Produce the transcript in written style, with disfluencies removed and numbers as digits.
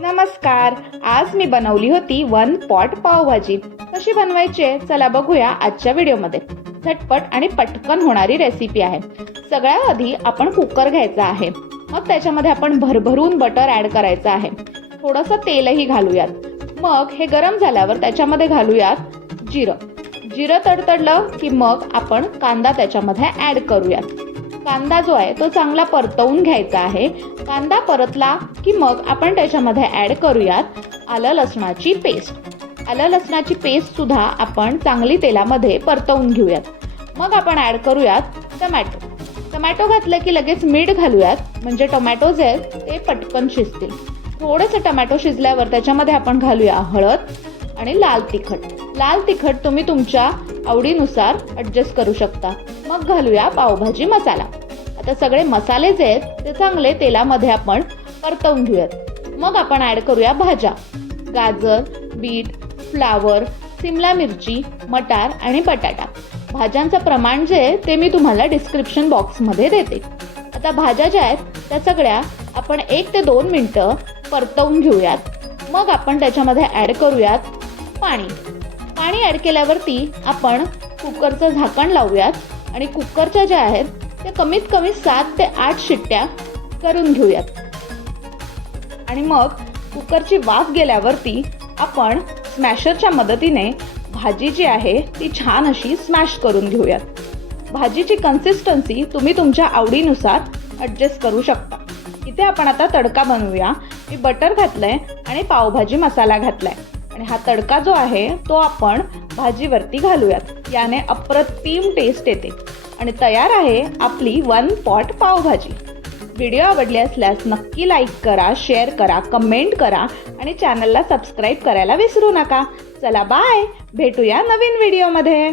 नमस्कार. आज मी बनवली होती वन पॉट पावभाजी. कशी बनवायची चला बघूया आजच्या व्हिडिओमध्ये. झटपट आणि पटकन होणारी रेसिपी आहे. सगळ्यात आधी आपण कुकर घ्यायचा आहे. मग त्याच्यामध्ये आपण भरभरून बटर ऍड करायचं आहे. थोडंसं तेलही घालूयात. मग हे गरम झाल्यावर त्याच्यामध्ये घालूयात जिरं तडतडलं की मग आपण कांदा त्याच्यामध्ये ऍड करूयात. कांदा जो आहे तो चांगला परतवून घ्यायचा आहे. कांदा परतला की मग आपण त्याच्यामध्ये ऍड करूयात आलं लसणाची पेस्ट. आलं लसणाची पेस्ट सुद्धा आपण चांगली तेलामध्ये परतवून घेऊयात. मग आपण ऍड करूयात टोमॅटो घातलं की लगेच मीठ घालूयात, म्हणजे टोमॅटो जे आहेत ते पटकन शिजतील. थोडेसे टोमॅटो शिजल्यावर त्याच्यामध्ये आपण घालूया हळद आणि लाल तिखट तुम्ही तुमच्या आवडीनुसार ऍडजस्ट करू शकता. मग घालूया पावभाजी मसाला. आता सगळे मसाले जे आहेत ते चांगले तेलामध्ये आपण परतवून घेऊयात. मग आपण ऍड करूया भाज्या. गाजर, बीट, फ्लावर, सिमला मिरची, मटार आणि बटाटा. भाज्यांचं प्रमाण जे आहे ते मी तुम्हाला डिस्क्रिप्शन बॉक्समध्ये देते. आता भाज्या ज्या आहेत त्या सगळ्या आपण 1 ते 2 मिनिटं परतवून घेऊयात. मग आपण त्याच्यामध्ये ऍड करूयात पाणी ऍड केल्यावरती आपण कुकरचं झाकण लावूयात आणि कुकरच्या ज्या आहेत त्या कमीत कमी 7 ते 8 शिट्ट्या करून घेऊयात. आणि मग कुकरची वाफ गेल्यावरती आपण स्मॅशरच्या मदतीने भाजी जी आहे ती छान अशी स्मॅश करून घेऊयात. भाजीची कन्सिस्टन्सी तुम्ही तुमच्या आवडीनुसार ॲडजस्ट करू शकता. इथे आपण आता तडका बनवूया. मी बटर घातलंय आणि पावभाजी मसाला घातलाय आणि हा तडका जो आहे तो आपण भाजीवरती घालूयात. याने अप्रतिम टेस्ट येते आणि तयार आहे आपली वन पॉट पावभाजी. व्हिडिओ आवडले असल्यास नक्की लाईक करा, शेअर करा, कमेंट करा आणि चॅनलला सबस्क्राईब करायला विसरू नका. चला बाय, भेटूया नवीन व्हिडिओमध्ये.